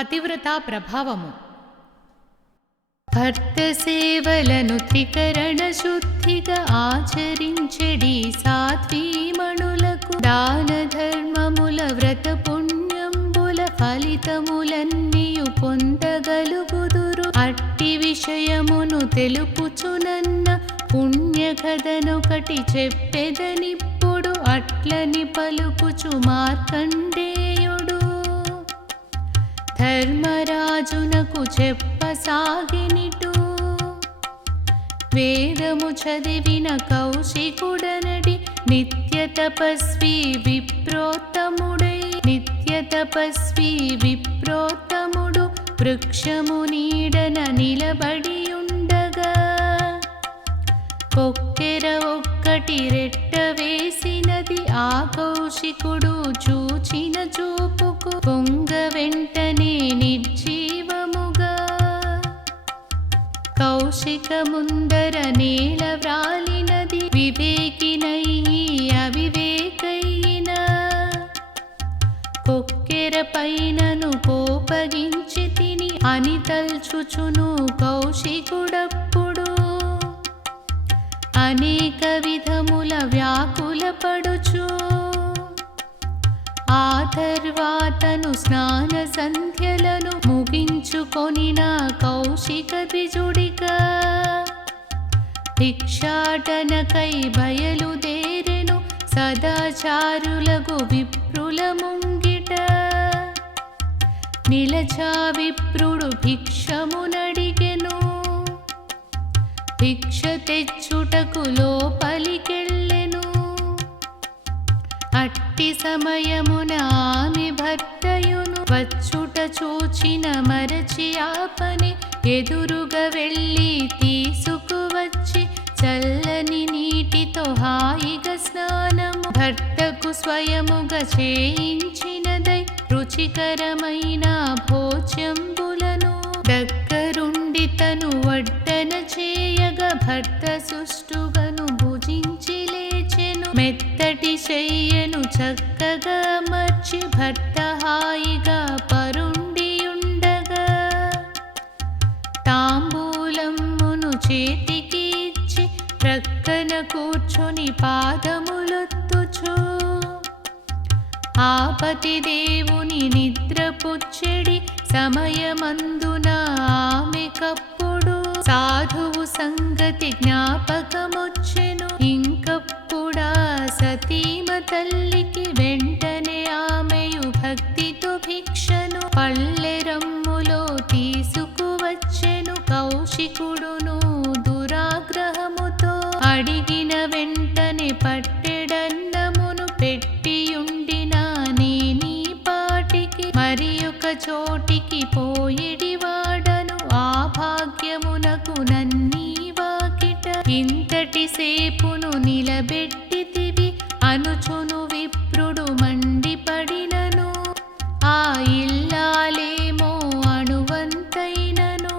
పతివ్రతా ప్రభావము. భర్త సేవలను త్రికరణ శుద్ధిగా ఆచరించెడి సాత్వీమణులకు దాన ధర్మముల వ్రత పుణ్యంబుల ఫలితములన్నీయు పొందగలుగుదురు. అట్టి విషయమును తెలుపుచునన్న పుణ్యకథనొకటి చెప్పెదనిప్పుడు అట్లని పలుకుచు మార్కండేయుడు. ధర్మరాజునకు చెప్పసాగినిటు వేదము చదివిన కౌశికుడనడి నిత్య తపస్వి విప్రోత్తముడు వృక్షము నీడన నిలబడియుండగా కొక్కెర ఒక్కటి రెట్ట వేసినది ఆ కౌశికుడు చూచిన చూపుకు పొంగ వెంటనే నిర్జీవముగా కౌశిక ముందర నేల వ్రాలినది. వివేకినయ్యి అవివేకయ్యిన కొక్కెర పైనను కోపగించి తిని అని తల్చుచును కౌశికుడప్పుడు అనేక విధముల వ్యాకులపడుచు. ఆ తర్వాతను స్నాన సంధ్యలను ముగించుకొనిన కౌశిక ద్విజుడిగా భిక్షాటనకై బయలుదేరెను సదాచారులగు విప్రుల ముంగిట. నిలచా విప్రుడు భిక్షమునడిగెను. భిక్ష తెచ్చుటకు లోపలికెళ్ళెను. అట్టి సమయమున ఆమె భర్తయును వచ్చుట చూచిన మరచి ఆ పని ఎదురుగా వెళ్ళి తీసుకువచ్చి చల్లని నీటితో హాయిగా స్నానము భర్తకు స్వయముగా చేయించినదై రుచికరమైన భోజ్యంబులను దగ్గరుండి తను వడ్డన చేయగా భర్త సుష్టుగను భుజించి లేచెను. మెత్తటి చెయ్యను చక్కగా మర్చి భర్త హాయిగా పరుండియుండగా తాంబూలమ్మును చేతికి ఇచ్చి ప్రక్కన కూర్చొని పాదములొత్తుచు ఆపతి దేవుని నిద్రపుచ్చెడి సమయమందున ఆమెకప్పుడు సాధువు సంగతి జ్ఞాపకమొచ్చెను. ఇంకప్పుడా సతీమ తల్లికి వెంటనే ఆమెయు భక్తితో భిక్షను పళ్ళెరమ్ములో తీసుకువచ్చెను. కౌశికుడును దురాగ్రహముతో అడిగిన వెంటనే పట్టెడన్నమును పెట్టియుండిన నేనీ పాటికి మరి ఒక చోటికి పోయిడివాడను ఆ భాగ్యమునకు నన్నీ వాకిట ఇంతటి సేపును నిలబెట్టితివి అనుచును విప్రుడు మండిపడినను. ఆ ఇల్లాలేమో అణువంతైనను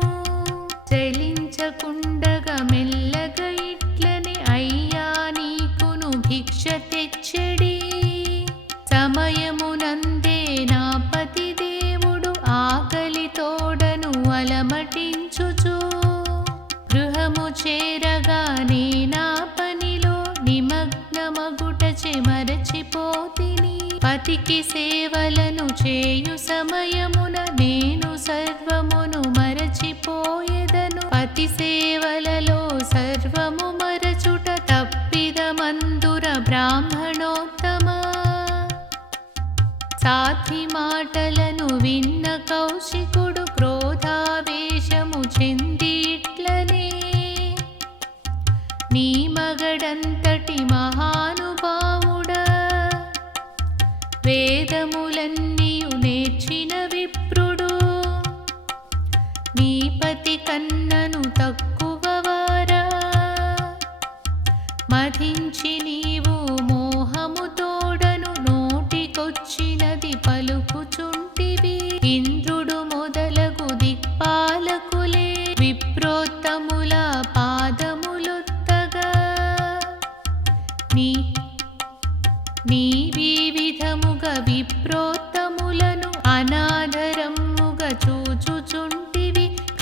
చలించకుండగా మెల్లగా ఇట్లని అయ్యా నీకును భిక్ష తెచ్చెడి సమయమునందే నా పతి దేవుడు ఆకలి తోడను అలమటించుచు గృహము చేరగానే నా పనిలో నిమగ్నమగుటచే మరచిపోతిని. పతికి సేవలను చేయు సమయమున నేను సర్వమును మరచిపోయేదను. పతి సేవలలో సర్వము మరచుట తప్పిదమందుర బ్రాహ్మణోత్తమా. సాధ్వి మాటలను విన్న కౌశికుడు క్రోధావేశము చెంది ఇట్లనే నీ మగడంతటి మహానుభావుడా వేదములన్నీయు నేర్చిన విప్రుడు నీ పతి కన్నను తక్కువవారా మధించి నీవు మోహము తోడను నోటికొచ్చినది పలుకుచు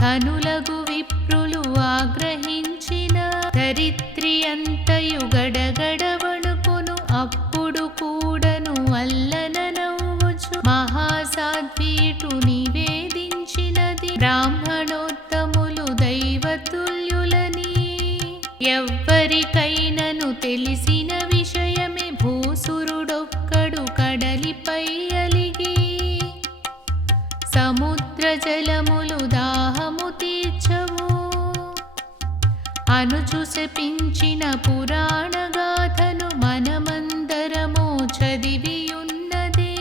ధనులగు విప్రులు ఆగ్రహించిన ధరిత్రి అంతయు గడగడ వణుకును. అప్పుడు కూడను అల్లన నవ్వుచు మహాసాధ్వీటు నివేదించినది బ్రాహ్మణోత్తములు దైవతుల్యులని. ఎవ్వరికైనను తెలిసిన విషయమే భూసురుడొక్కడు కడలిపై అలిగి సముద్ర జలములు దాహము తీర్చవు అనుచు శపించిన పురాణ గాథను మనమందరము చదివియున్నదే.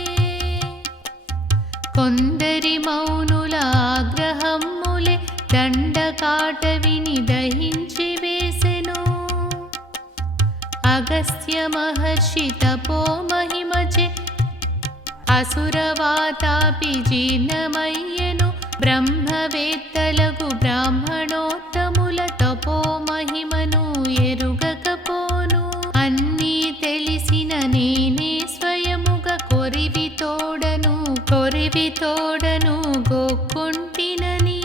కొందరి మౌనుల ఆగ్రహములే దండకాటవిని దహించి వేసెను. అగస్త్య మహర్షి తపో మహిమచే అసురవాతాపి జీర్ణమయ్యెను. బ్రహ్మవేత్తలకు బ్రాహ్మణోత్తముల తపో మహిమను ఎరుగకపోను. అన్నీ తెలిసిన నేనే స్వయముగా కొరివితోడను గోక్కుంటినని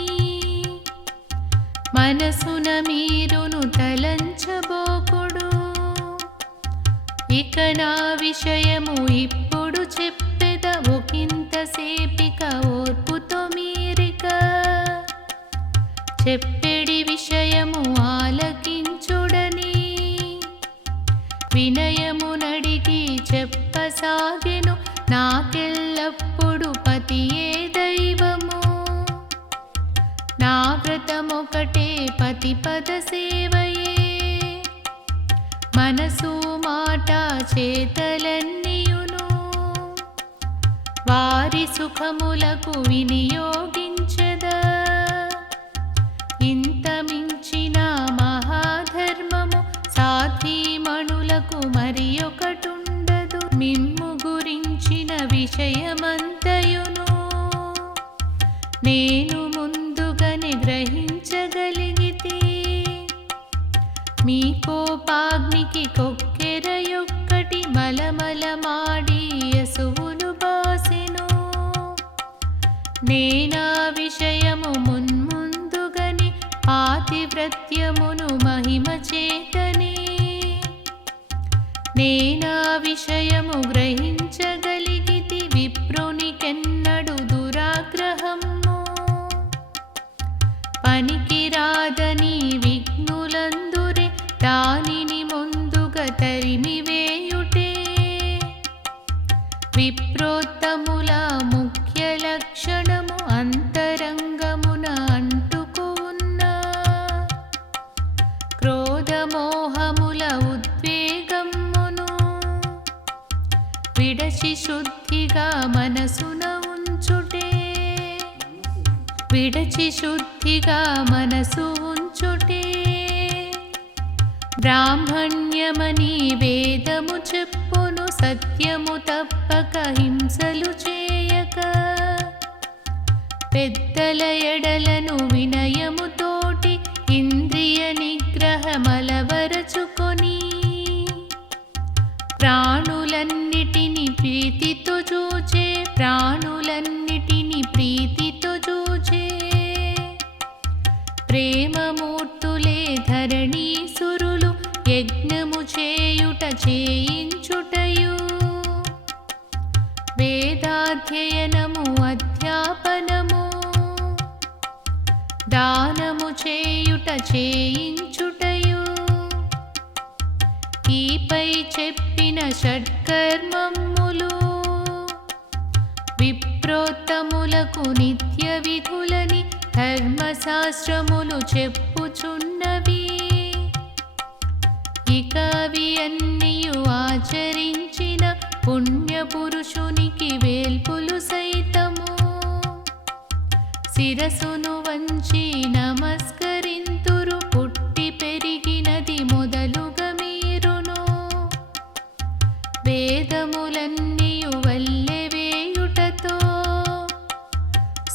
మనసున మీరును తలంచబోకుడు. ఇక నా విషయము ఇప్పుడు చెప్పెద ఒకంత సేపిక ఓర్పుతో మీరిక చెప్పెడి విషయము ఆలకించుడని వినయము నడిగి చెప్పసాగెను. నాకెల్లప్పుడు పతియే దైవము, నా వ్రతమొకటే పతిపద సేవయే. మనసు మాట చేతలన్నీయును వారి సుఖములకు వినియోగించెదా. ఇంత మించిన మహాధర్మము సాధ్వీమణులకు మరి ఒకటుండదు. మిమ్ము గురించిన విషయమంతయును నేను ముందుగానే గ్రహించగలిగితే. మీ కోపాగ్నికి కొక్కెరయొక్కటి మలమలమాడి అసువులు బాసెను. నేనా విషయము మున్ముందుగని పాతివ్రత్యమును మహిమ చేతనే నేనా విషయము గ్రహించగలిగితి. విప్రునికెన్నడు దురాగ్రహము పనికిరాదని విఘ్నులందురే దానిని ముందుగా తరిమివేయుటే. విప్రోత్తముల ముఖ్య లక్షణము అంతరంగమున అంటుకు ఉన్న క్రోధమోహముల ఉద్వేగమును విడచి శుద్ధిగా మనసున ఉంచుటే. విడచి శుద్ధిగా మనసు ఉంచుటే. బ్రాహ్మణ్యమని వేదము చెప్పును సత్యము తప్పక హింసలు చేయక. పెద్దల ఎడలను వినయముతోటి ఇంద్రియ నిగ్రహమలవరచుకొని ప్రాణులన్నిటిని ప్రీతితో చూచే ప్రేమమూర్తులే ధరణీసురులు యజ్ఞము చేయుట చేయించుటయు వేదాధ్యయనము అధ్యాపనము దానము చేయుట చేయించుటయు ఈపై చెప్పిన షట్కర్మములు విప్రోత్తములకు నిత్య విధులని ధర్మశాస్త్రములు చెప్పుచున్నవి. ఇక అవి అన్నియు ఆచరించిన పుణ్యపురుషునికి వేల్పులు సైతము శిరసును వంచి నమస్కరింతురు. పుట్టి పెరిగినది మొదలుగా మీరును వేదములన్నీయు వల్లె వేయుటతో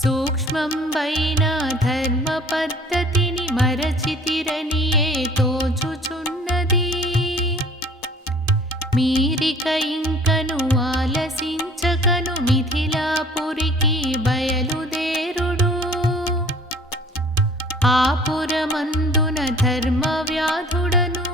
సూక్ష్మంబైన ధర్మ పద్ధతిని మరచితిరనియే తోచుచున్నది. మీరిక ఇంకను ఆలసించకను మిథిలాపురికి బయలుదేరుడు. ఆపురమందున ధర్మవ్యాధుడను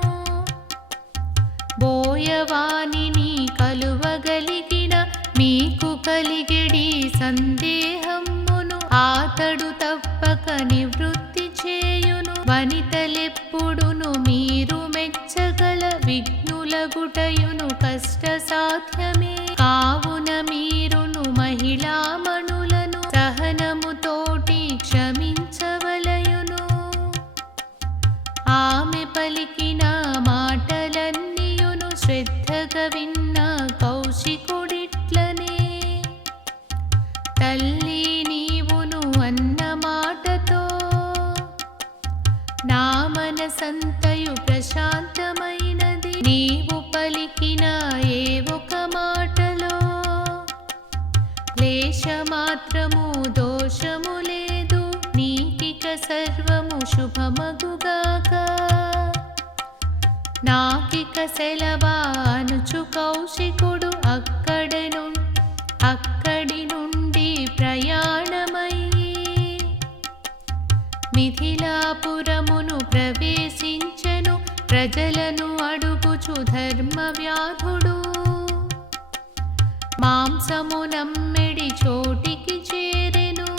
బోయవానిని కలువగలిగిన మీకు కలిగెడి సందేహమును ఆతడు తప్పక నివృత్తి చేయును. వనితలెప్పుడును మీరు మెచ్చగల విఘ్నులగుటయును కష్ట సాధ్యమే. కావున మీరును మహిళామణులను సహనముతోటి క్షమించవలయును. ఆమె పలికిన మాటలన్నీయును శ్రద్ధగా విన్న కౌశికుడిట్లనే, తల్లి నీవును అన్న మాటతో నా మనసంతయు ప్రశాంతమైనది. నీవు పలికిన ఏ ఒక మాటలో లేశమాత్రము దోషము లేదు. నీకిక సర్వము శుభమగుగాక. నాకిక సెలవా అనుచు కౌశికుడు అక్కడి నుండి ప్రయాణమయ్యి మిథిలాపురమును ప్రవేశించెను. ప్రజలను అడుగుచు ధర్మవ్యాధుడు మాంసమునమ్మెడి చోటికి చేరెను.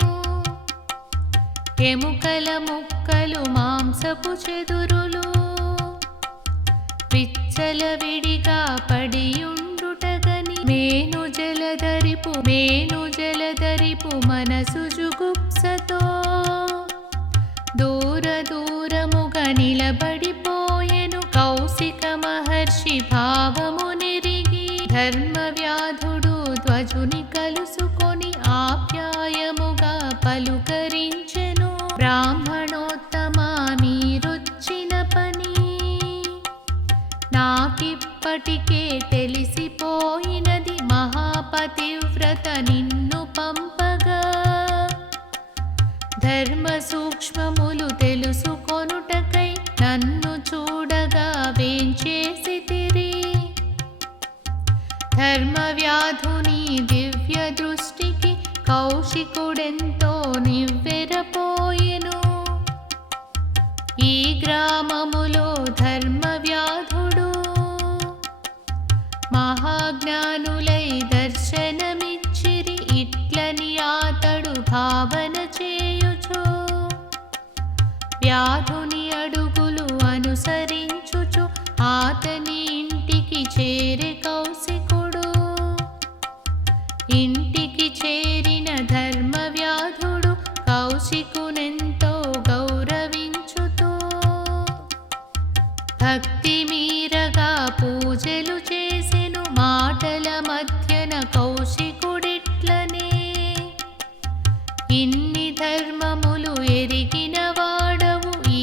ఎముకల ముక్కలు మాంసపు చెదురులు పిచ్చల విడిగా పడియుండుటగని మేను జలధరిపు మనసు జుగుప్సతో దూరముగా నిలబడిపోయెను. కౌశిక మహర్షి భావము నెరిగి ధర్మవ్యాధుడు ధ్వజుని కలుసుకొని ఆప్యాయముగా పలుకరించెను. బ్రాహ్మణోత్తమా, మీరొచ్చిన పని నాకిప్పటికే తెలిసిపోయినది. మహాపతివ్రత నిన్ను పంపగా ధర్మ సూక్ష్మములు తెలుసుకొనుటకై నన్ను చూడగా వేంచేసితిరి. ధర్మవ్యాధుని దివ్య దృష్టికి కౌశికుడెంతో నివ్వెరపోయెను. ఈ గ్రామములో ధర్మవ్యాధుడు మహాజ్ఞానులై దర్శనమిచ్చిరి. ఇట్లని ఆతడు భావన చేయుచు వ్యాధుని అడుగులు అనుసరించుచు ఆతని ఇంటికి చేరే కౌశికుడు. ఇంటికి చేరిన ధర్మవ్యాధుడు కౌశికునెంతో గౌరవించుతూ భక్తి మీరగా పూజలు చేసెను. మాటల మధ్యన కౌశికుడిట్లనే, ఇన్ని ధర్మములు ఎరిగిన వాడవు ఈ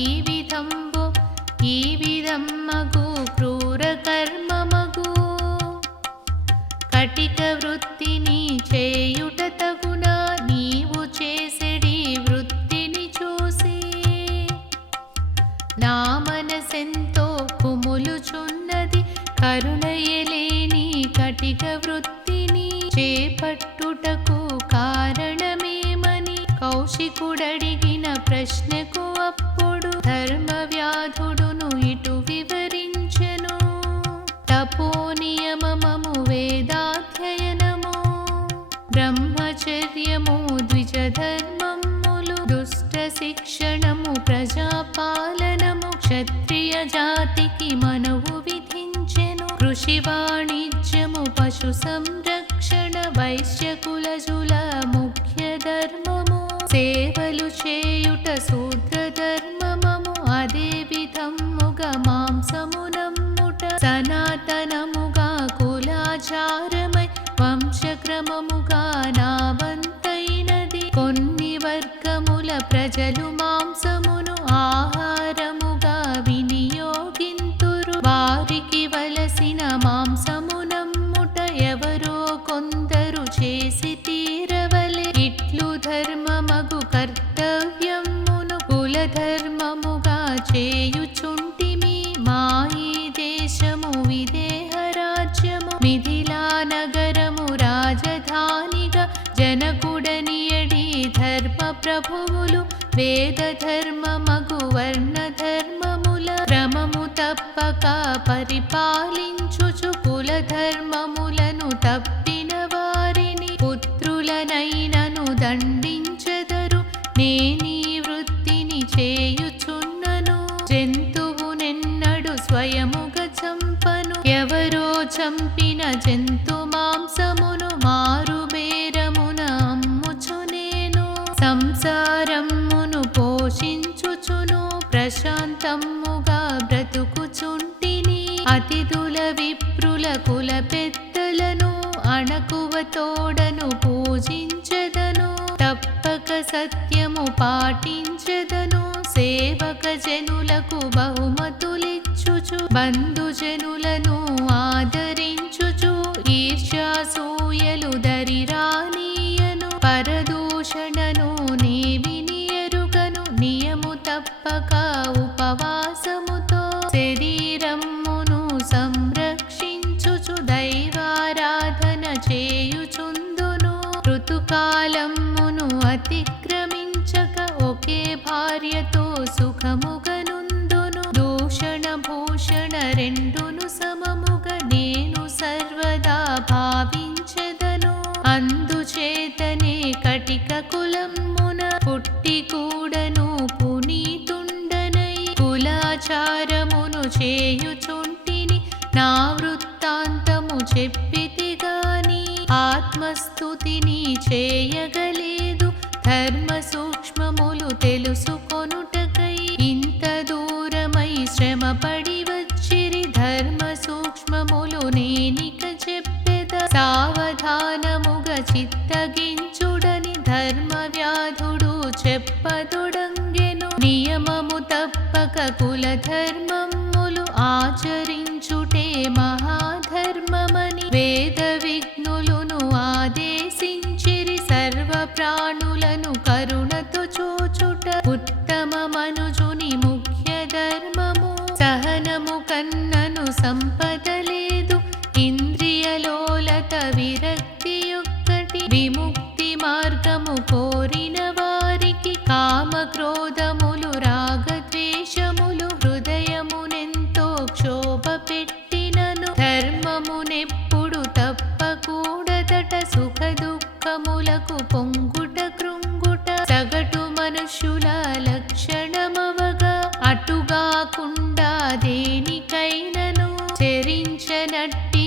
విధమ్మగు క్రూర కర్మమగు కటిక వృత్తిని చేయుట తగునా. నీవు చేసెడి వృత్తిని చూసి నా మనసెంతో కుములుచున్నది. కరుణయలేని కటిక వృత్తిని చేపట్టుటకు కారణమేమని కౌశికుడడిగిన ప్రశ్నకు అప్పుడు ధర్మవ్యాధుడును ఇటు వివరించెను. తపోనియమము, వేదాధ్యయనము, బ్రహ్మచర్యము, ద్విజధర్మములు, దుష్ట శిక్షణము, ప్రజాపాలనము, క్షత్రియ జాతికి మనవు విధించెను. కృషి వాణిజ్యము, పశు సంరక్షణ, వైశ్యకులజుల ముఖ్య ధర్మము, సేవలు చేయుట శూద్ర ధర్మము. అదే విధముగా మాంసమునమ్ముట సనాతనముగా కులాచారమై వంశక్రమముగా నావంతైనది. కొన్ని వర్గముల ప్రజలు మాంసమును ఆహారముగా వినియోగింతురు. వారికి వలసిన మాంసమునమ్ముట ఎవరో కొందరు చేసి తీరవలె. ఇట్లు ధర్మమగు కర్తవ్యమును కులధర్మముగా చేయుచుంటిమి. మాయి దేశము విదేహరాజ్యము, మిథిలా నగరము రాజధానిగా జనకుడనియడి ధర్మ ప్రభువులు వేద ధర్మమగు వర్ణ ధర్మముల క్రమము తప్పక పరిపాలించుచు కుల ధర్మములను తప్పిన వారిని పుత్రులనైనను దండించెదరు. నేనీ వృత్తిని చేయుచున్నను, జంతువునెన్నడు స్వయముగా చంపను. ఎవరో చంపిన జంతు మాంసమును మారు బేరమున అమ్ముచు నేను. సంసారమును పోషించుచును ప్రశాంతముగా బ్రతుకుచుంటిని. అతిథుల విప్రుల కుల పెద్దలను అణకువ తోడను పూజించెదను. తప్పక సత్యము పాటించెదను. సేవక జనులకు బహుమతులిచ్చుచు బంధుజనులను ఆదరించుచు ఈర్ష్యాసూయలు దరిరానీయను. పరదూషణను నే విని ఎరుగను. నియము తప్పక ఉపవాసముతో శరీరమును సంరక్షించుచు దైవారాధన చేయుచుందును. ఋతుకాలమును అతిక్రమించక ఒకే భార్యతో సుఖముగనుందును. దూషణ భూషణ రెండును సమముగా నేను సర్వదా భావించెదను. అందుచేతనే కటిక కులమున పుట్టి కూడను పునీతుండనై కులాచారమును చేయుచుంటిని. నా వృత్తాంతము చెప్పితి గాని ఆత్మస్తుతిని చేయగలేదు. ధర్మ సూక్ష్మములు తెలుసుకొనుటకై ఇంత దూరమై శ్రమపడి వచ్చిరి. ధర్మ సూక్ష్మములు నేనిక చెప్పెద. సావధానముగా చిత్తగించుడని ధర్మ వ్యాధుడు చెప్పదొడంగెను. నియమము తప్పక కుల ధర్మములు ఆచరించుటే మహాధర్మమని వేద విఘ్నులును ఆదేశించిరి. సర్వ ప్రాణులను కరుణతో చూచుట ఉత్తమ మనుజుని ముఖ్య ధర్మము. సహనము కన్నను సంపద లేదు. ఇంద్రియలోలత విరక్తి ఒక్కటి. విముక్తి మార్గము కోరిన వారికి కామ క్రోధములు రాగద్వేషములు హృదయమునెంతో క్షోభ పెట్టినను. ధర్మమునెప్పుడు తప్పకూడదట. సుఖ దుఃఖములకు పొంగుట కృంగుట సగటు మనుష్యుల లక్షణమవగా. అటుగాకుండా దేనికైనను చెరించనట్టి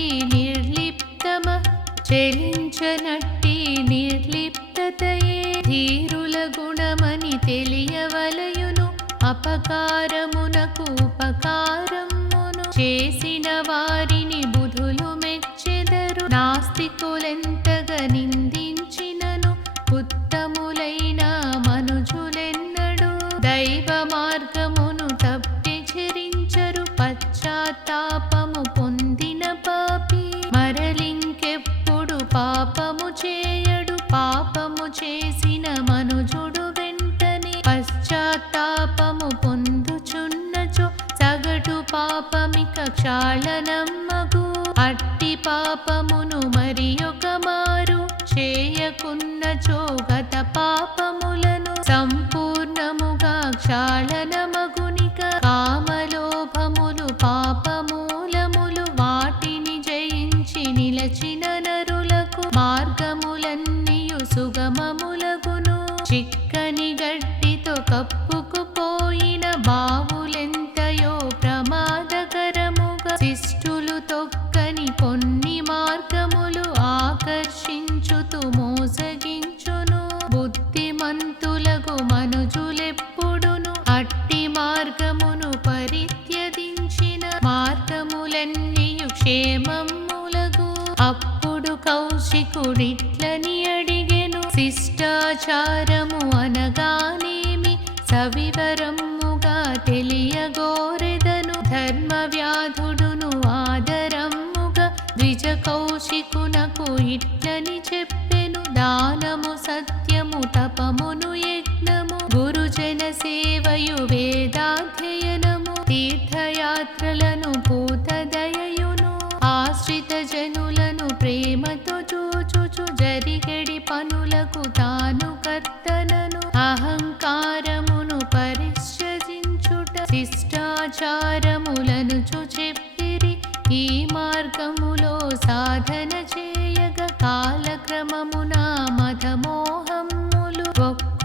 నిర్లిప్తతయే ధీరుల గుణమని తెలియవలయును. అపకారమునకు ఉపకారమును చేసిన వారిని బుధులు మెచ్చెదరు. నాస్తికులెంతగా నిందించినను ఉత్తములైన మనుజులెన్నడు దైవ మార్గమును తప్పి చెరించరు. పశ్చాత్తాపము పొందిన పాపి మరలింకెప్పుడు పాపము చేయడు. పాపము చేసిన మనుజుడు వెంటనే పశ్చాత్తాపము పొందుచున్నచో సగటు పాపమిక క్షాళనమ్మగు. అట్టి పాపమును మరి ఒక మారు చేయకున్నచో గత పాపములను సంపూర్ణముగా క్షాళనమగునిక. కామలోభములు పాపమూలములు. వాటిని జయించి నిలచిన నరులకు మార్గములన్నీయు సుగమములగును. చిక్కని గడ్డితో కప్పుకుపోయిన బావులెంతయో ప్రమాదకరముగా. శిష్టులు తొక్కని కొన్ని మార్గములు ఆకర్షించుతూ మోసగించును. బుద్ధిమంతులకు మనుజులెప్పుడును అట్టి మార్గమును పరిత్యజించిన మార్గములన్నీయు క్షేమములగు. అప్పుడు కౌశికుడిట్లని అడిగెను. శిష్టాచారము అనగానేమి సవివరముగా తెలియగోరెదను. ధర్మ వ్యాధుడును ఆదరముగా ద్విజ కౌశికునకు ఇట్లని చెప్పెను. దానము సత్యము తపమును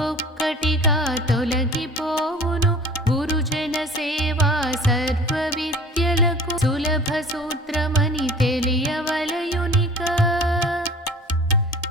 ఒక్కొక్కటిగా తొలగిపోవును. గురుజన సేవా సర్వ విద్యలకు సులభ సూత్రమని తెలియవలయునిక.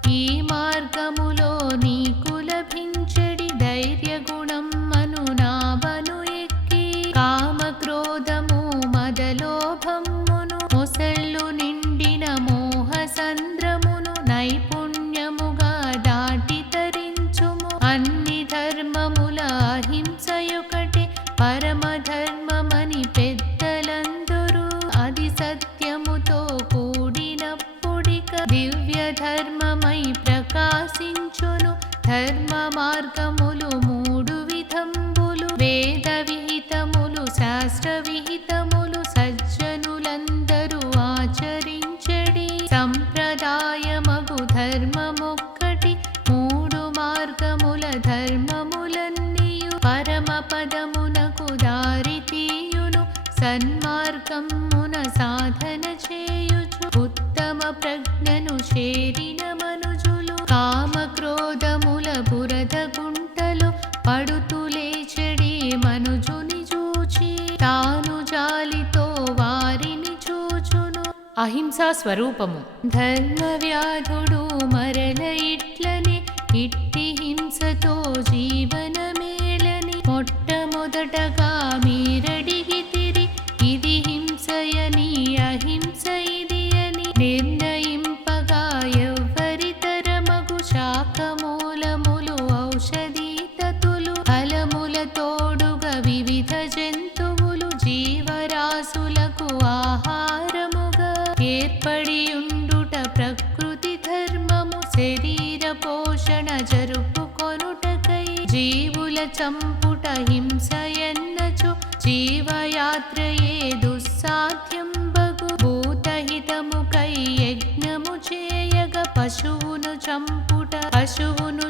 ఈ మార్గములో నీకు లభించెడి ధైర్య గుణం మను నావను ఎక్కి కామక్రోధము మదలోభమును మొసళ్ళు నిండిన మోహ సంద్రమును నైపుణ్యముగా దాటి తరించుము. అన్ని ధర్మముల అహింసయొకటి పరమధర్మమని పెద్దలందరూ అది సత్యముతో కూడినప్పుడిక దివ్య ధర్మమై ప్రకాశించును. ధర్మ మార్గములు మూడు విధంబులు, వేద విహితములు శాస్త్ర విహితములు సజ్జనులందరూ ఆచరించెడి సంప్రదాయమగు ధర్మమొక్కటి. మూడు మార్గముల ధర్మములన్నీయు పరమ పదమునకు దారి తీయును. సన్మార్గమున సాధన చేయుచు ఉత్తమ ప్రజ్ఞను చేరిన మనుజులు కామక్రోధముల బురద గుంటలో పడుతూ లేచెడి మనుజుని చూచి తాను జాలితో వారిని చూచును. అహింసా స్వరూపము. ధర్మ వ్యాధుడు మరల ఇట్లని ఇట్టి హింసతో జీవనమేలని మొట్టమొదటగా మీరడిగితిరి. ఇది హింసయని అహింస ఇది అని నిర్ణయింపగా ఎవ్వరితరమగు శాకమూలములు ఔషధీతతులు ఫలముల తోడుగా వివిధ జంతువులు జీవరాశులకు ఆహారముగా ఏర్పడియుండుట ప్రకృతి ధర్మము. శరీర పోషణ జరుపుకొనుటకై జీవుల చంపుట హింస ఎన్నచు జీవయాత్రయే దుస్సాధ్యం బగు. భూతహితముకై యజ్ఞము చేయగ పశువును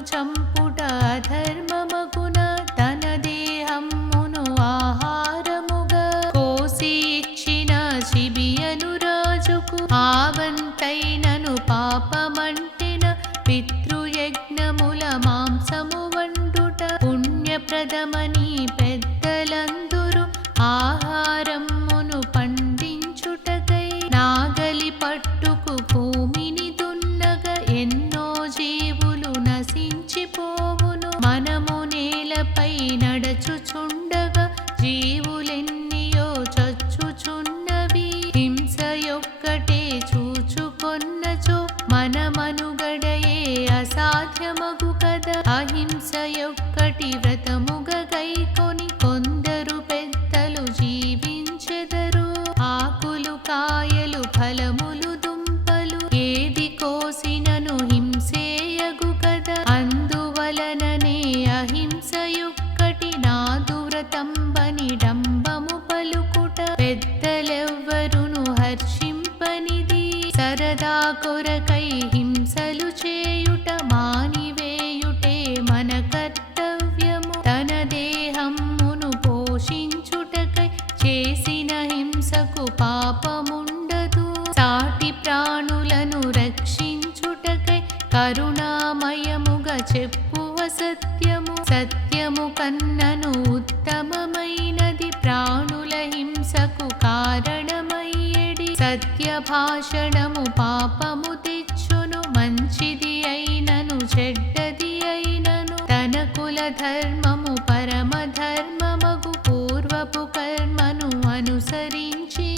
చంపుట అధర్మమగున. తన దేహమును ఆహారముగా కోసి ఇచ్చిన శిబియను రాజుకు ఆవంతైనను పాపమంటిన పితృయజ్ఞముల మాంసము వండుట పుణ్యప్రదమని పెద్దలందరూ ఆహారమును పండించుటకై నాగలి పట్టుకు భూమిని దున్నగా ఎన్నో జీవులు నశించిపోవును. మనము నేలపై నడచుచుండగా జీవులెన్నియో చచ్చుచున్నవి. హింసయొక్కటే చూచుకొన్నచో మన మనుగడయే అసాధ్యమగు కదా. అహింసయొక్కటి వ్రతముగా గైకొని కొందరు పెద్దలు జీవించెదరు. ఆకులు కాయలు ఫలములు దుంపలు ఏది కోసినను హింసేయగు కదా. అందువలననే అహింసయొక్కటి నాదు వ్రతంబని డంబము పలుకుట పెద్దలెవ్వరును హర్షింపనిది. సరదా కొరకై హింసలు చేయుట మానివేయుటే మన కర్తవ్యము. తన దేహమును పోషించుటకై చేసిన హింసకు పాపముండదు. సాటి ప్రాణులను రక్షించుటకై కరుణామయముగా చెప్పువ సత్యము. సత్యము కన్నను ఉత్తమమైనది ప్రాణుల హింసకు కారణమయ్యేడి. సత్య భాషణము పాపము తెచ్చును. మంచిది అయినను చెడ్డది అయినను తన కుల ధర్మము పరమధర్మమగు పూర్వపు కర్మను అనుసరించి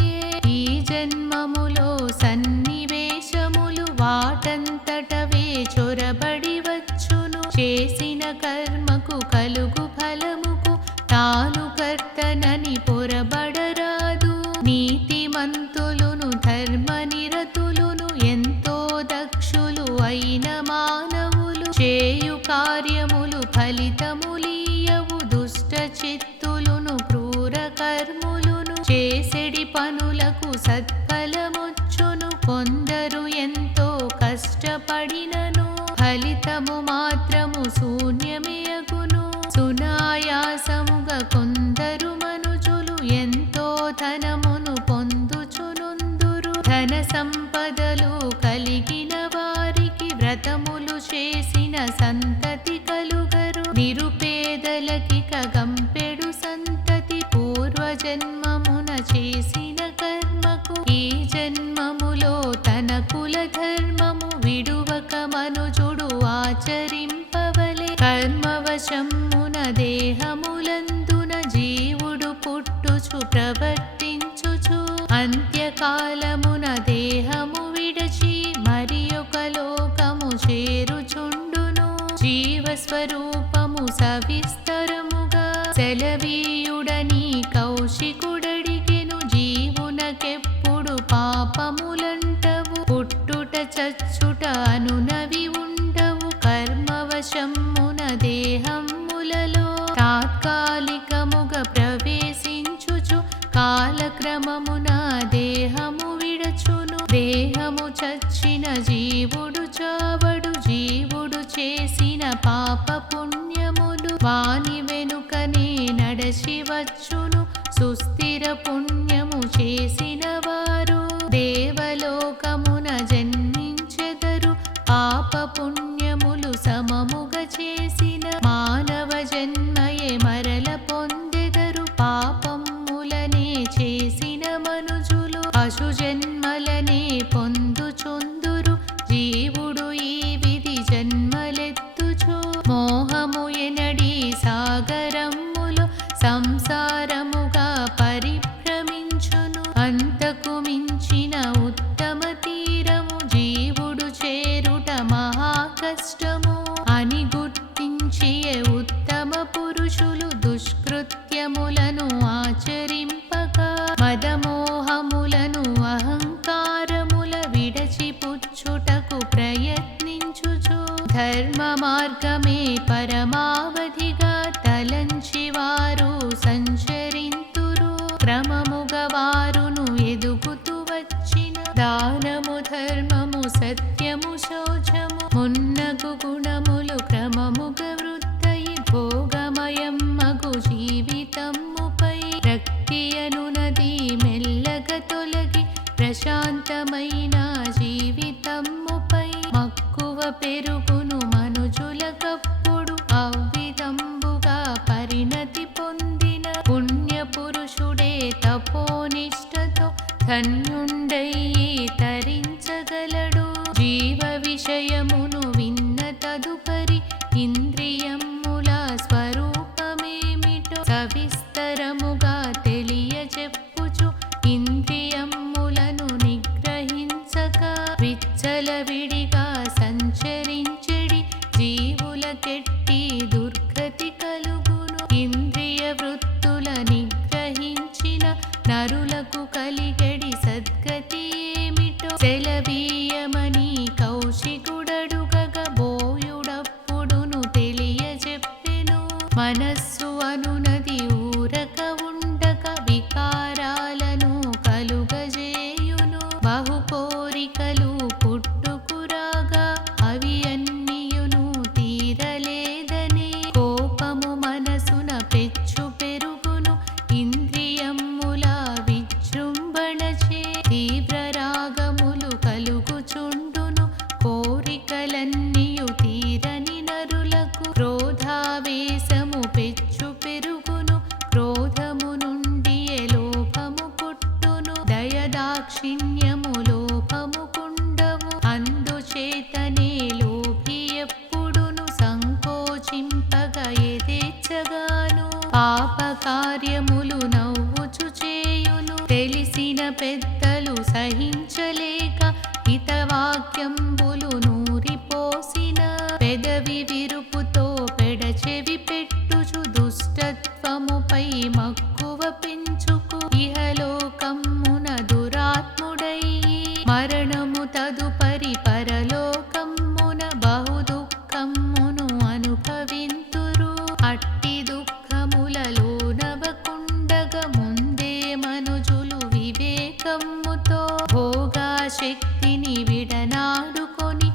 ఈ జన్మములో సన్నివేశములు వాటంతటవే చొరబడి వచ్చును. చేసిన కర్మకు కలుగు ఫలముకు తాను కర్తనని పొరబడరాదు. నీతిమంతులును ధర్మనిరతులును ఎంతో దక్షులు అయిన మానవులు చేయు కార్యములు ఫలితములీయవు. దుష్ట చిత్తులును క్రూర కర్ములును చేసెడి పనులకు సత్ఫలమొచ్చును. కొందరు ఎంతో కష్టపడినను ఫలితము మాత్రము శూన్యమే అగును. సునాయాసముగా కొందరు మనుజులు ఎంతో ధనమును పొందుచునుందురు. ధన సంపదలు కలిగిన వారికి వ్రతములు చేసిన సంతతి కలుగరు. నిరుపేదలకిక గంపెడు సంతతి పూర్వజన్మమున చేసిన కర్మకు ఈ జన్మములో తన కుల ధర్మము విడువక మనుజుడు ఆచరింపవలె. కర్మవశమున దేహములందున జీవుడు పుట్టుచు ప్రవర్తించుచు అంత్యకాలమున దేహము విడచి మరి ఒక లోకము చేరుచుండును. జీవస్వరూపము సవిస్తరముగా సెలవీయుడని కౌశికుడడిగెను. జీవునకెప్పుడు పాపములంటవు, పుట్టుట చచ్చుట అనునవి ఉండవు. కర్మవశమున దేహములలో తాత్కాలికముగా ప్రవేశించుచు కాలక్రమమున దేహము విడచును. దేహము చచ్చిన జీవుడు చావడు. జీవుడు చేసిన పాప పుణ్యములు వాని వెనుకనే నడచి వచ్చును. సుస్థిర పుణ్యము చేసిన వారు దేవలోకమున జన్మించెదరు. పాప పుణ్యములు సమముగా చేసిన మానవ జన్మయే మరల పొందెదరు. పాపములనే చేసిన మనుజులు పశు జన్మలనే పొందుచుందురు. జీవుడు ఈ విధి జన్మలెత్తుచు మోహము ఎనడి సాగరములో సంసారముగా పరిభ్రమించును. అంతకు మించిన ఉత్తమ తీరము జీవుడు చేరుట మహా కష్టము అని గుర్తించి ఉత్తమ పురుషులు దుష్కృత్యములను ఆచరింపక మదమోహములను అహంకారముల విడచి పుచ్చుటకు ప్రయత్నించుచు ధర్మ మార్గమే పరమావధిగా తలంచి వారు సంచరింతురు. క్రమముగా వారును ఎదుగుతూ వచ్చిన దానము, ధర్మము, సత్యము, శౌచము మున్నగు గుణములు క్రమముగా వృద్ధయి భోగమయం మగు జీవితముపై రక్తి అనునది మెల్లగా తొలగి ప్రశాంతమైన జీవితముపై మక్కువ పెరుగును. మనుజులకప్పుడు అవ్విధంబుగా పరిణతి పొందిన పుణ్యపురుషుడే తపోనిష్టతో ధన్యుండయి తరించగలడు. జీవ విషయమును విన్న తదుపరి ఇంద్రియముల స్వరూపమేమిటో సవిస్తరముగా తెలియచెప్పుచు ఇంద్రియములను నిగ్రహించక విచ్చలవిడిగా సంచరించెడి జీవులకెట్టి దుర్గతి కలుగును. ఇంద్రియ వృత్తుల నిగ్రహించిన నరులకు కలిగెడి సద్గతి ఏమిటో సెలవీయమని కౌశికుడడుగగ బోయుడప్పుడును తెలియజెప్పెను. మనస్సు అనునది ఊరక ఉండక వికారాలను కలుగజేయును. బహు కోరికలు పుట్టుకురాగా అవి అన్నియును తీరలేదని కోపము మనసున పెచ్చు పెరుగును. ఇంద్రియముల విజృంభణచే తీవ్ర రాగములు కలుగుచుండును. కోరికలన్నీయు తీరని నరులకు క్రోధావేశము పెచ్చు పెరుగును. క్రోధము నుండి లోభము పుట్టును. దయదాక్షిణ్యము లోభము కుండవు. అందుచేతనే లోభి ఎప్పుడును సంకోచింపగ ఎదేచ్చగాను పాప కార్యములు నవ్వుచు చేయును. తెలిసిన పెద్దలు సహించలేక హితవాక్యంబులు నూరిపోసిన పెదవి విరుపుతో పెడచెవి పెట్టుచు దుష్టత్వముపై మక్కువ పెంచుకు ఇహలోకమున దురాత్ముడయి మరణము తదుపరి పరలోకమున బహు దుఃఖమును అనుభవింతురు. అట్టి దుఃఖములలో నవకుండగ ముందే మనుజులు వివేకముతో భోగాశక్తిని విడనాడుకొని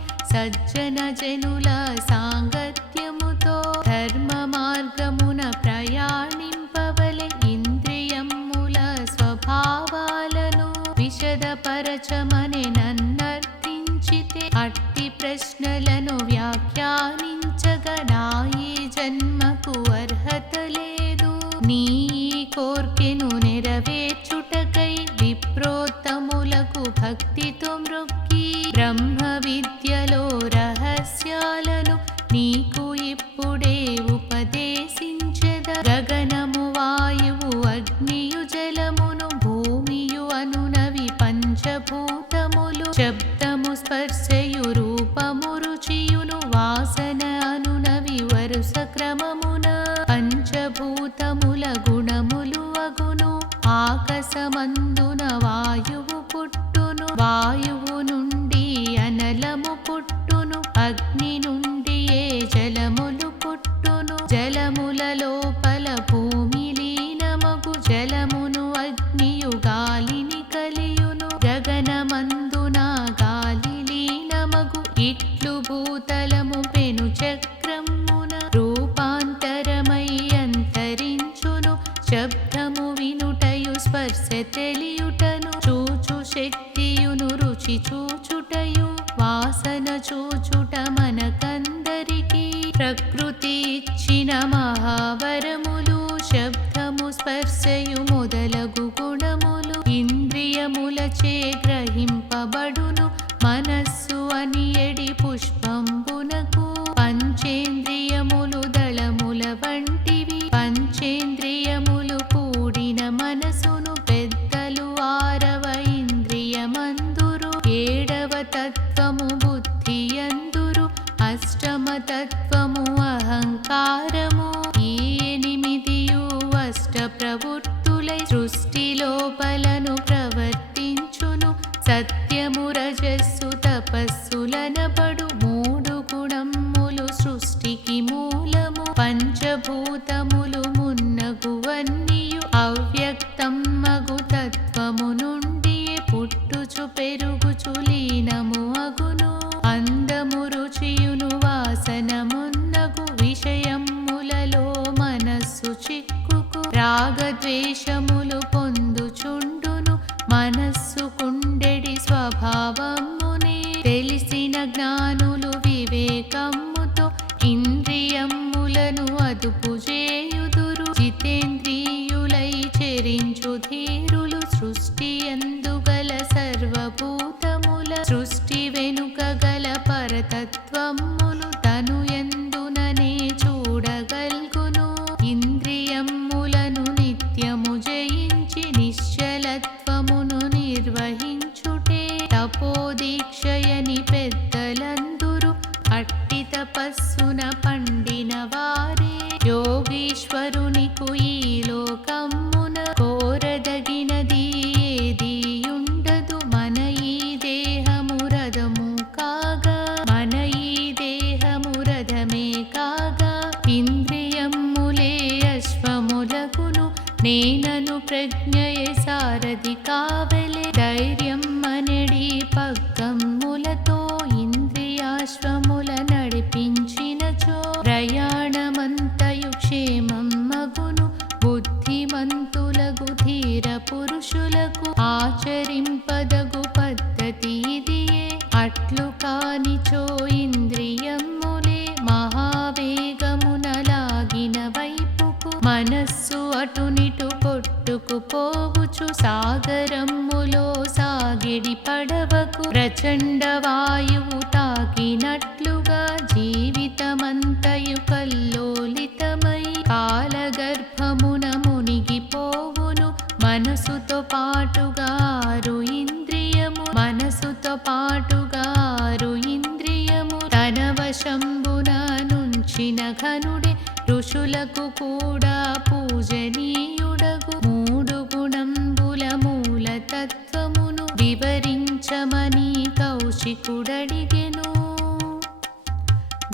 క్రమమున పంచభూతముల గుణములు అగును. ఆకాశమందున వాయువు పుట్టును, వాయువు నుండి అనలము పుట్టును, అగ్ని నుండియే జలములు పుట్టును. జలముల లోపల భూమి లీనమగు, జలమును అగ్నియు గాలిని కలియును. గగనమందున గాలి లీనమగు, ఇట్లు భూతలము పెను చక్రమున రూపాంతరమై అంతరించును. శబ్దము వినుటయు స్పర్శ తెలియుటను, చూచు శక్తియును రుచి చూచుటయు వాసన చూచుట మనకందరికి ప్రకృతి ఇచ్చిన మహావరములు. శబ్దము స్పర్శయు మొదలగు గుణములు ఇంద్రియములచే గ్రహింపబడును. మనస్సు అని ఎడి పుష్పంబునకు పంచేంద్రియములు దళముల వంటివి. పంచేంద్రియములు కూడిన మనసును పెద్దలు ఆరవ ఇంద్రియమందురు. ఏడవ తత్వము బుద్ధి అందురు. అష్టమ తత్వము అహంకారము. ఈ ఎనిమిదియు అష్ట ప్రవృత్తులై సృష్టి లోపలను ప్రవర్తించును. సత్యము రజస్సు తపస్సులనబడు మూడు గుణములు సృష్టికి మూలము. పంచభూతములు మున్నగువన్నీయు అవ్యక్తమగు తత్వము నుండి పుట్టుచు పెరుగుచు లీనము అగును. అందము రుచియును వాసనమున్నగు విషయములలో మనస్సు చిక్కుకు. రాగద్వేషములు పొందుచుండును మనస్సు కుండెడి స్వభావమునే. తెలిసిన జ్ఞానులు వివేకముతో ఇంద్రియములను అదుపు చేయుదురు. జితేంద్రియులై చెరించు ధీరులు సృష్టి ఎందుగల సర్వభూతముల సృష్టి వెనుక గల పరతత్వమును తను ఎందుననే చూడగల్గును. ఇంద్రియములను నిత్యము జయించి నిశ్చలత్వమును నిర్వహించుటే తపోదీక్షయని పెద్దలందురు. అట్టి తపస్సున పండిన వారే యోగీశ్వరునికు ఈ లోకమున కోరదగినది ఏది ఉండదు. మన ఈ దేహము రథము కాగా, మన ఈ దేహము రథమే కాగా, ఇంద్రియములే అశ్వములకును. నేనను ప్రజ్ఞయే సారథి కావలే. ధైర్యం మనడి పగ్గములతో ఇంద్రియాశ్వముల నడిపించినచో ప్రయాణమంతయు క్షేమం మగును. బుద్ధిమంతులగు ధీర పురుషులకు ఆచరింపదగు పద్ధతి ఇదియే. అట్లు కానిచో ఇంద్రియములే మహావేగమున లాగిన వైపుకు మనస్సు అటునిటు కొట్టుకుపోవుచు. సాగరములో సాగిడి పడవకు ప్రచండ వాయువు తాకినట్లుగా జీవితమంతయు కల్లోలితమై కాలగర్భమున మునిగిపోవును. మనసుతో పాటుగా ఆరు ఇంద్రియము, మనసుతో పాటుగా ఆరు ఇంద్రియము తన వశంబున నుంచిన ఘనుడే. ఋషులకు కూడా పూజనీయుడగు మూడు గుణంబుల మూలతత్వమును వివరించమని కౌశికుడడిగెను.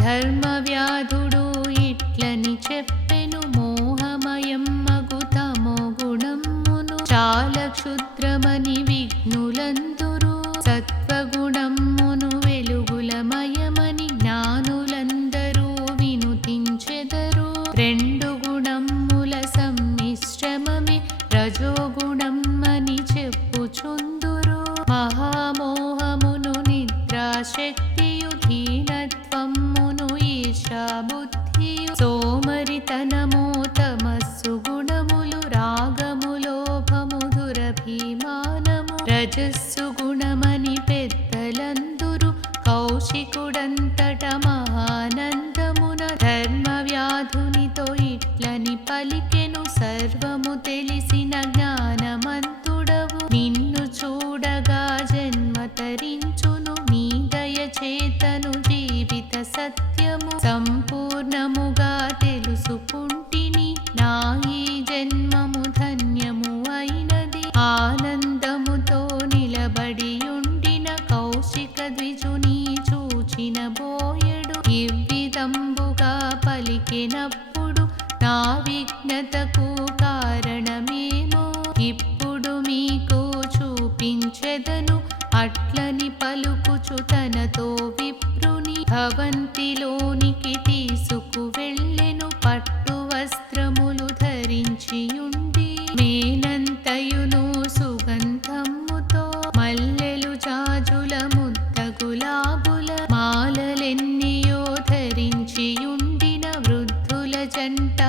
ధర్మవ్యాధుడు ఇట్లని చెప్పెను. మోహమయం మగు తమో గుణమును చాలా క్షుద్రమని విఘ్నులందురు. సత్వగుణమును వెలుగులమయమని జ్ఞానులందరూ వినుతించెదరు. రెండు గుణముల సమ్మిశ్రమమే రజోగుణమని చెప్పుచుందురు. మహామోహమును నిద్రాశక్తియు దీనత్వమును ఈర్షాబుద్ధియు సోమరితనము తమస్సు గుణములు రాగము లోభము దురభిమానము రజస్సు గుణమని పెద్దలందురు. కౌశికుడంతట మహానందమున ధర్మవ్యాధునితో ఇట్లని పలికెను. సర్వము తెలిసిన జ్ఞానమంతుడవు నిన్ను చూడగా జన్మ తరించును. నీ దయచేతను జీవిత సత్యము సంపూర్ణముగా తెలుసు నా విఘ్నతకు కారణమేమో ఇప్పుడు మీకు చూపించెదను అట్లని పలుకుచు తనతో విప్రుని భవంతిలోనికి తీసుకువెళ్ళెను పట్టు వస్త్రములు ధరించియుండి మేనంతయును సుగంధముతో మల్లెలు జాజుల ముద్ద గులాబుల మాలలెన్నియో ధరించియుండిన వృద్ధుల జంట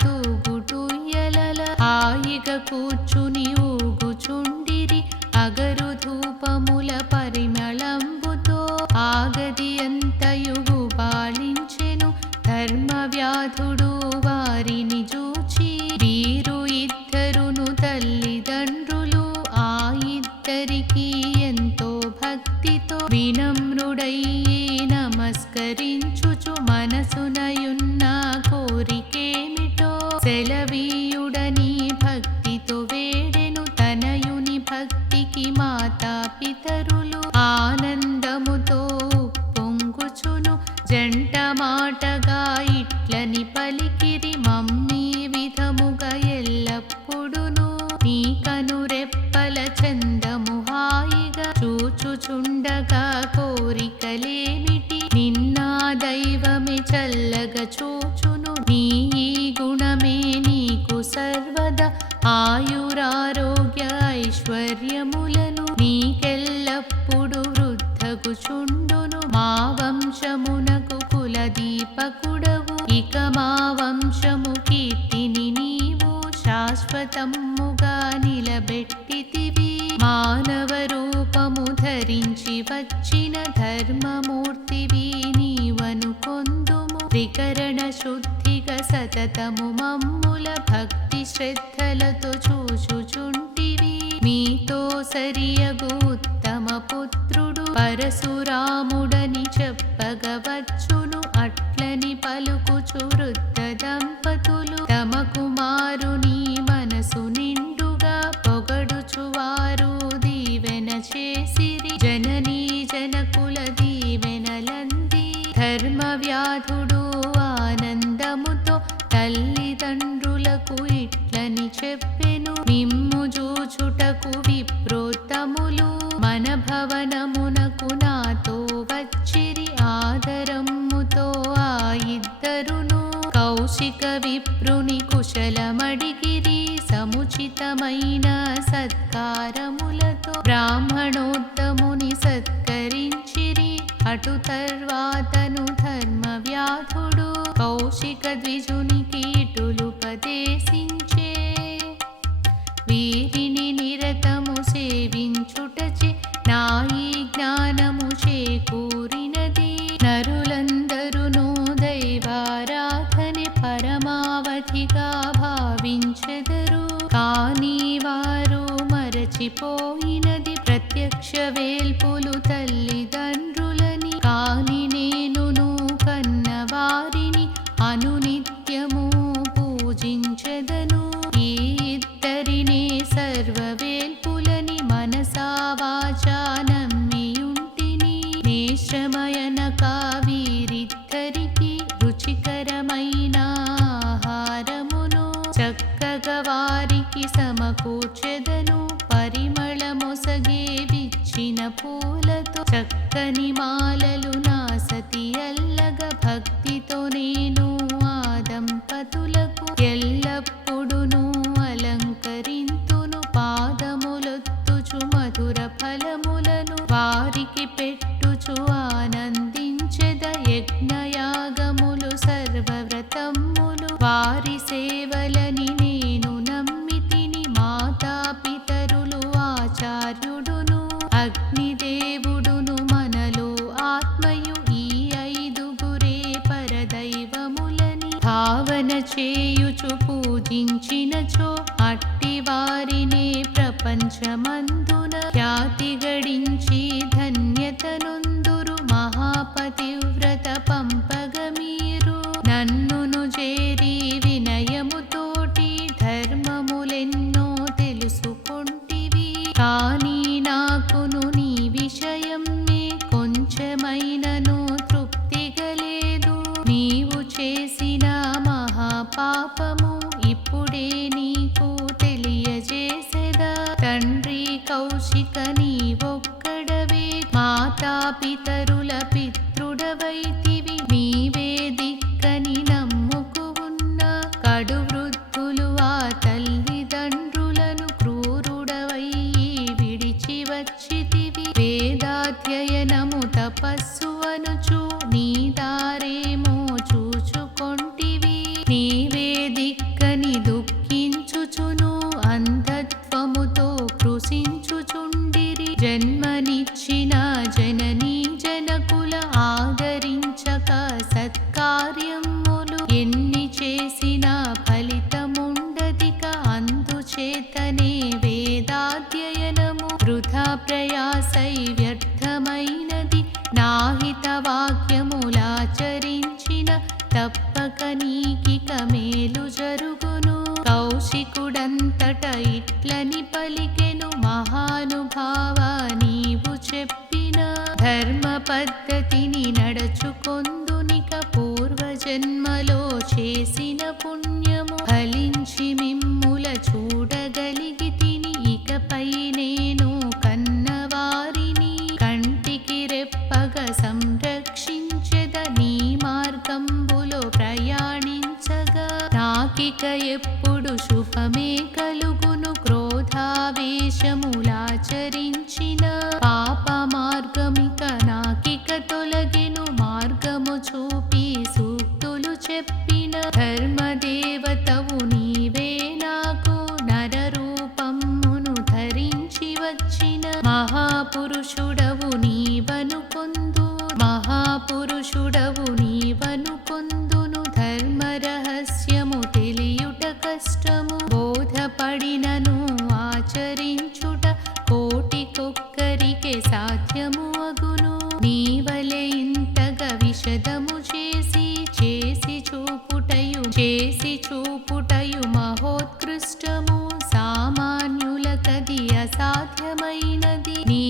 తూగుటూయలల హాయిగా కూర్చుని ఊగుచుండిరి అగరు ధూపముల పరిమళంబుతో ఆగది అంతయు బాళించెను ధర్మవ్యాధుడు వారిని చూచి వీరు ఇద్దరును తల్లిదండ్రులు ఆ ఇద్దరికి ఎంతో భక్తితో వినమ్రుడయ్యే నమస్కరించుచు మనసునయున్న కోరికేమిటో సెలవీయుడని భక్తితో వేడెను తనయుని భక్తికి మాతాపితరులు ఆనందముతో పొంగుచును జంట మాటగా ఇట్లని పలికిరి మమ్మీ విధముగా ఎల్లప్పుడును నీ కనురెప్పల చందము హాయిగా చూచుచుండగా కోరికలేమిటి నిన్నా దైవమే చల్లగా చూచును నీ ఈ గుణమే నీకు సర్వదా ఆయురారోగ్య ఐశ్వర్యములను నీకెల్లప్పుడు వృద్ధగుచుండును మా వంశమునకు కులదీపకుడవు ఇక మా వంశము కీర్తిని నీవు శాశ్వతముగా నిలబెట్టితివి మానవ రూపము ధరించి వచ్చిన ధర్మమూర్తివి నీవనుకొందుము త్రికరణ శుద్ధిగా సతతము మమ్ముల భక్తి శ్రద్ధలతో చూచుచుంటివి మీతో సరియగు ఉత్తమ పుత్రుడు పరశురాముడని చెప్పగవచ్చును అట్లని పలుకుచు వృద్ధ దంపతులు తమ కుమారుని మనసు నిండుగా పొగడుచువారు దీవెన చేసిరి జననీ జనకుల దీవెనలంది ధర్మవ్యాధుడు ఆనందముతో తల్లిదండ్రులకు ఇట్లని చెప్పెను మిమ్ము జూచుటకు విప్రోత్తములు మన భవనమునకు నాతో వచ్చిరి ఆదరమ్ముతో ఆ ఇద్దరును కౌశిక విప్రుని కుశలమడిగిరి సముచితమైన సత్కారములతో బ్రాహ్మణోత్తముని సత్కరించిరి అటు తర్వాతను ధర్మవ్యాధుడు కౌశిక ద్విజునికి ఇటులుపదేశించే వీరిని నిరతము సేవించుటచే నా ఈ జ్ఞానము చేకూరినది నరులందరును దైవారాధనే పరమావధిగా భావించెదరు కానీ వారు మరచిపోయినది ప్రత్యక్ష వేల్పులు తల్లిదండ్రులని కాని నేనును కన్నవారిని అనునిత్యము పూజించెదను ఈ ఇద్దరినే సర్వవేల్పులని మనసా వాచా నమ్మియుంటిని నేశ్రమయనక వీరిద్దరికి రుచికరమైన ఆహారమును చక్కగా వారికి సమకూర్చెదను పరిమళమొసగే విచ్చిన పూలతో చక్కని మాలలు నా సతి అల్లగ భక్తితో నేను ఆ దంపతులకు ఎల్లప్పుడును అలంకరింతును పాదములొత్తుచు మధుర ఫలములను వారికి పెట్టుచు ఆనందించెద యజ్ఞయాగములు సర్వవ్రతములు వారి సేవలని నేను నమ్మితిని మాతాపితరులు ఆచార్యుడును అగ్నిదేవుడును మనలో ఆత్మయు ఈ ఐదుగురే పరదైవములని భావన చేయుచు పూజించినచో అట్టి వారినే ప్రపంచమందున ఖ్యాతి గడించి ధన్యతనుందురు మహాపతివ్రత పంపగ మీరు నన్నును చేరి వినయముతోటి ధర్మములెన్నో తెలుసుకొంటివి కానీ నాకును నీ విషయం కొంచెమైనను తృప్తిగా లేదు పాపము ఇప్పుడే నీకు తెలియజేసెదా. తండ్రి కౌశిక నీవొక్కడవే, మాతాపితరుల పితృడవైతివి. నీవే దిక్కని నమ్ముకు ఉన్న కడు వృద్ధులు ఆ తల్లిదండ్రులను క్రూరుడవై విడిచి వచ్చితివి. వేదాధ్యయనము తపస్సు అనుచు నీ దారేమో చూచుకొంటివి. నీవే దిక్కని దుఃఖించుచును అంధత్వముతో కృషించుచుండిరి. జన్మనిచ్చిన జననీ జనకుల ఆదరించక సత్కార్యములు ఎన్ని చేసిన ఫలితముండదిక. అందుచేతనే వేదాధ్యయనము వృథా ప్రయాసై వ్యర్థమైనది. నాహితవాక్యములాచరించిన తప్పక నీకిక మేలు జరుగును. కౌశికుడంతట ఇట్లని పలికెను, మహానుభావ నీవు చెప్పిన ధర్మ పద్ధతిని నడచుకొందునిక. పూర్వజన్మలో చేసిన పుణ్యము ఫలించి మిమ్ముల చూడగలిగి తిని. ఇకపై నేను కన్నవారిని కంటికి రెప్పగా సంరక్షించెద. నీ మార్గంబులో ప్రయాణించగా నాకిక ఎప్పుడు శుభమే కలుగును. క్రోధావేశములాచరించిన పాప మార్గమిక నాకిక తొలగెను. మార్గము చూపి సూక్తులు చెప్పిన ధర్మదేవతవు నీవే. నాకు నరరూపమును ధరించి వచ్చిన మహాపురుషుడవు నీవను పొందు. మహాపురుషుడవు నీవను పొందును. ధర్మ రహస్యము తెలియుట కష్టము, బోధపడినను ఆచరించుట కోటికొక్కరికే సాధ్యము అగును. నీవలే ఇంతగా విషదము చేసి చూపుటయు మహోత్కృష్టము. సామాన్యులకది అసాధ్యమైనది. నీ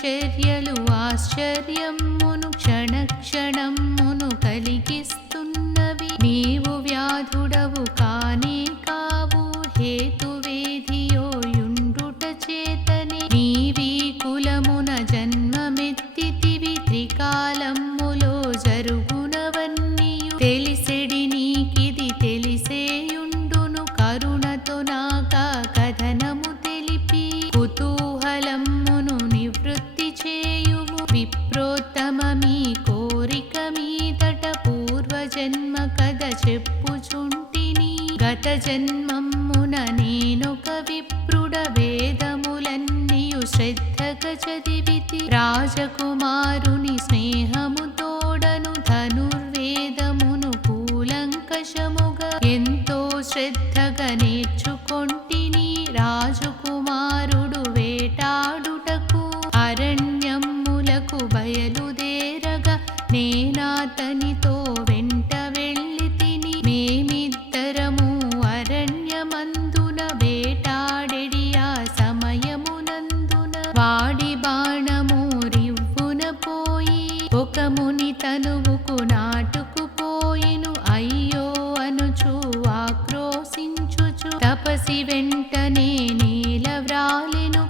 చర్యలు ఆశ్చర్యమును క్షణక్షణమును కలిగిస్తున్నవి. నీవు వ్యాధుడవు కానే కావు, హేతువేధియోయుండుట చేతనే నీవీ కులమున జన్మమెత్తితివి. త్రికాలములో జరుగునవన్నీయు తెలిసెడి నీకిది తెలిసేయుండును. కరుణతో నాకా కథనము తెలిపి కుతూహలమును నివృత్తి చేయుము. విప్రోత్తమీ కోరిక మీదట పూర్వజన్మ కథ చెప్పుచుంటిని. గత జన్మమున నేనొక విప్రుడ, వేదములన్నీయు శ్రద్ధగా చదివితి. రాజకుమారుని స్నేహము తోడను ధనుర్వేదమును కూలంకషముగా ఎంతో శ్రద్ధగా నేర్చుకొంటిని. రాజకుమారుడు వేటాడుటకు అరణ్యములకు బయలుదేరగా నేనాతనితో వెంట వెళ్ళి తిని. మేమిద్దరము అరణ్యమందున వేటాడెడి ఆ సమయమునందున వాడి బాణము రివ్వున పోయి ఒక ముని తనువుకు నాటుకుపోయిను. అయ్యో అనుచు ఆక్రోశించుచు తపసి వెంటనే నేల వ్రాలెను.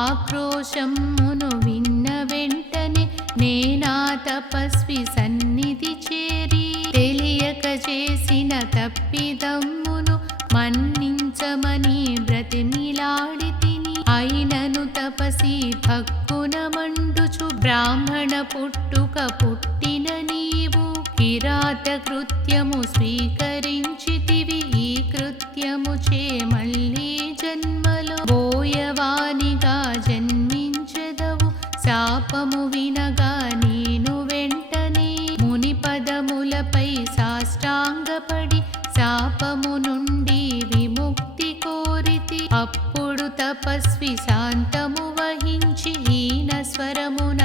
ఆక్రోశమును విన్న వెంటనే నేనా తపస్వి సన్నిధి చేరి తెలియక చేసిన తప్పిదమ్మును మన్నించమని బ్రతిమిలాడి తిని. అయినను తపసి భక్కున మండుచు, బ్రాహ్మణ పుట్టుక పుట్టిన నీవు కిరాత కృత్యము స్వీకరించితివి. ఈ కృత్యము చే మళ్ళీ జన్మలో బోయవానిగా జన్మించెదవు. శాపము వినగా నేను వెంటనే ముని పదములపై సాష్టాంగపడి శాపము నుండి విముక్తి కోరితి. అప్పుడు తపస్వి శాంతము వహించి హీన స్వరమున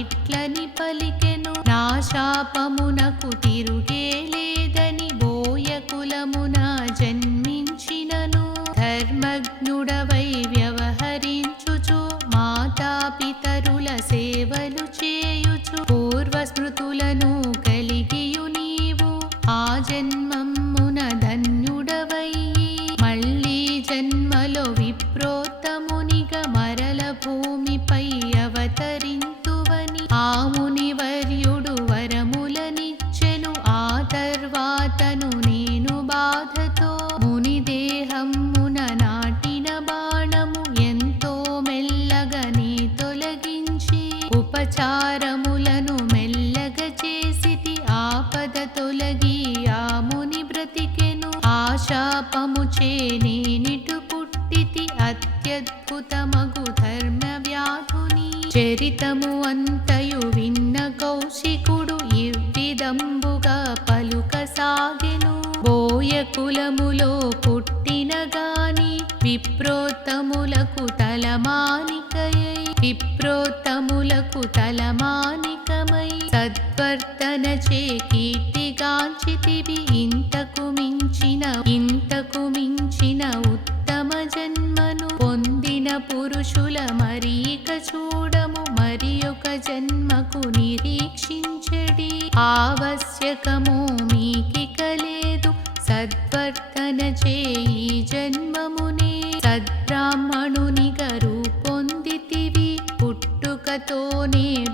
ఇట్లని పలికెను, నా శాపమునకు తిరుగే లేదని. బోయ కులమున జన్మించినను ధర్మజ్ఞుడవై వ్యవహరించుచు మాతాపితరుల సేవలు చేయుచు పూర్వస్మృతులను కలిగియు నీవు ఆ జన్మమున ధన్య తొలగి ఆ ముని బ్రతికెను. ఆశాపము చేనిటు పుట్టితి అత్యద్భుతమగు ధర్మ వ్యాధుని. చరితము అంతయు విన్న కౌశికుడు ఇవ్విదంబుగా పలుకసాగెను. బోయ కులములో పుట్టిన గాని విప్రోత్తములకు తలమానికమై సద్వర్తన చే కీర్తిగాంచితివి. ఇంతకు మించిన ఉత్తమ జన్మను పొందిన పురుషుల మరీక చూడము. మరి ఒక జన్మకు నిరీక్షించడి ఆవశ్యకము మీకిక లేదు. సద్వర్తన చేయి జన్మమునే సద్బ్రాహ్మణునిగా రూపొందితివి. పుట్టుకతోనే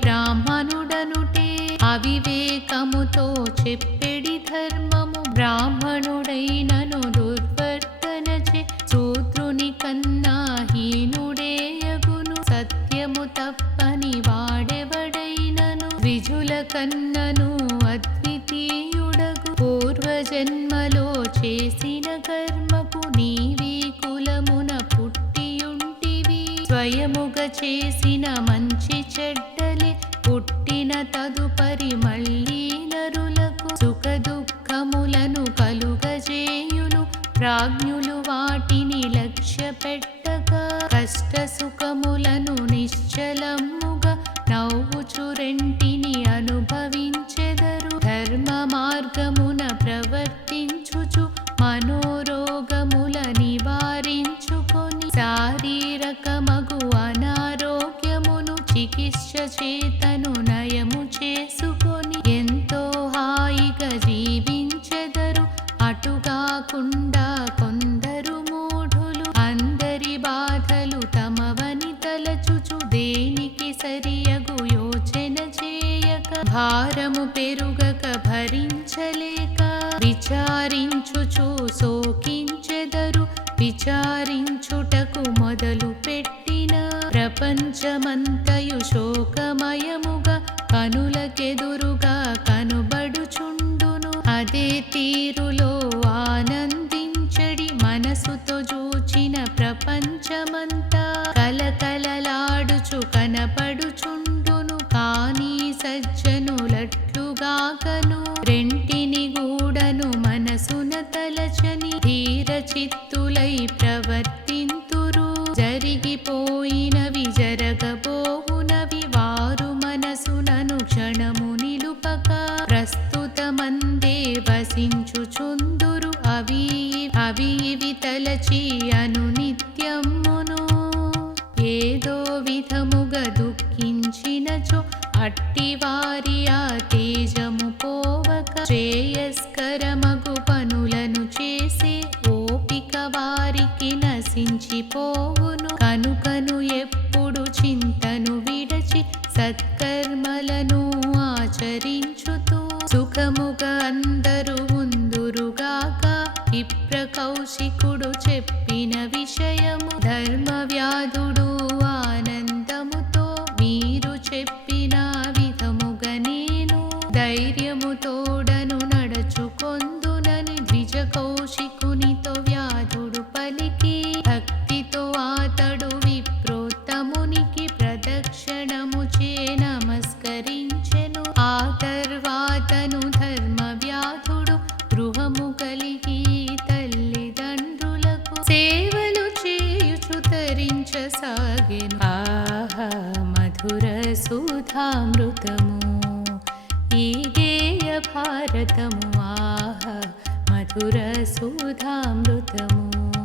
బ్రాహ్మణుడనుటే అవివేకముతో చెప్పెడి ధర్మము. బ్రాహ్మణుడైనను దుర్వర్తన చే శూద్రుని కన్నా హీనుడేయగును. సత్యము తప్పని వాడెవడైనను ద్విజుల కన్నను అద్వితీయుడగు. పూర్వజన్మలో చేసిన కర్మకు నీవీ కులమున పుట్టియుంటివి. స్వయముగా చేసిన మంచి చెడ్డలే పుట్టిన తదుపరి మళ్ళీ నరులకు సుఖ దుఃఖములను కలుగజేయును. ప్రాజ్ఞులు వాటిని లక్ష్య పెట్టక కష్ట సుఖములను నిశ్చలముగా నవ్వుచు రెంటిని అనుభవించెదరు. ధర్మ మార్గమున ప్రవర్తించుచు మనోరోగముల నివారించుకొని శారీరకమగు అనారోగ్యమును చికిత్స చేతను నయము చేసుకొని ఎంతో హాయిగా జీవించెదరు. అటుగాకుండా కొందరు మూఢులు అందరి బాధలు తమవని తలచుచు దేనికి సరియగు యోచన చేయక భారము పెరుగక భరించలేక విచారించుచు శోకించెదరు. విచారించుటకు మొదలు పెట్టిన ప్రపంచమంతయు శోకమయముగా కనులకెదురుగా కనుబడుచుండును. అదే తీరులో ఆనందించడి మనసుతో చూచిన ప్రపంచమంతా కలకలలాడుచు కనపడుచుండును. కానీ సజ్జనులట్లుగాకను రెంటిని గూడను మనసున తలచని ధీర చిత్తులై ప్రవర్తింతురు. జరిగిపోయినవి జరగబోవునవి వారు మనసునను క్షణము నిలుపక ప్రస్తుతమందే వసించుచుందురు. అవి ఇవి తలచి అనునిత్యమును ఏదో విధముగా దుఃఖించినచో అట్టివారి ఆ తేజము పోవక శ్రేయస్కరమగు పనులను చేసే ఓపిక వారికి నశించిపోవును. కనుకను ఎప్పుడు చింతను విడచి సత్కర్మలను ఆచరించుతూ సుఖముగా అందరూ ఉందురుగాక. విప్రకౌశికుడు చెప్పిన విషయము ధర్మ వ్యాధుడు ఆనందముతో మీరు చెప్పిన విధముగా నేను ధైర్యము తోడను నడచుకొందునని ద్విజ కౌశికునితో వ్యాధుడు పలికి భక్తితో అతడు విప్రోత్తమునికి ప్రదక్షిణము చే నమస్కరించెను. ఆ తర్వాతను ధర్మ వ్యాధుడు గృహము కలిగి తల్లిదండ్రులకు సేవలు చేయుచు తరించసాగెను. ఆహా మధుర సుధామృతము ఈ గేయ భారతము. ఆహా మధుర సుధామృతము.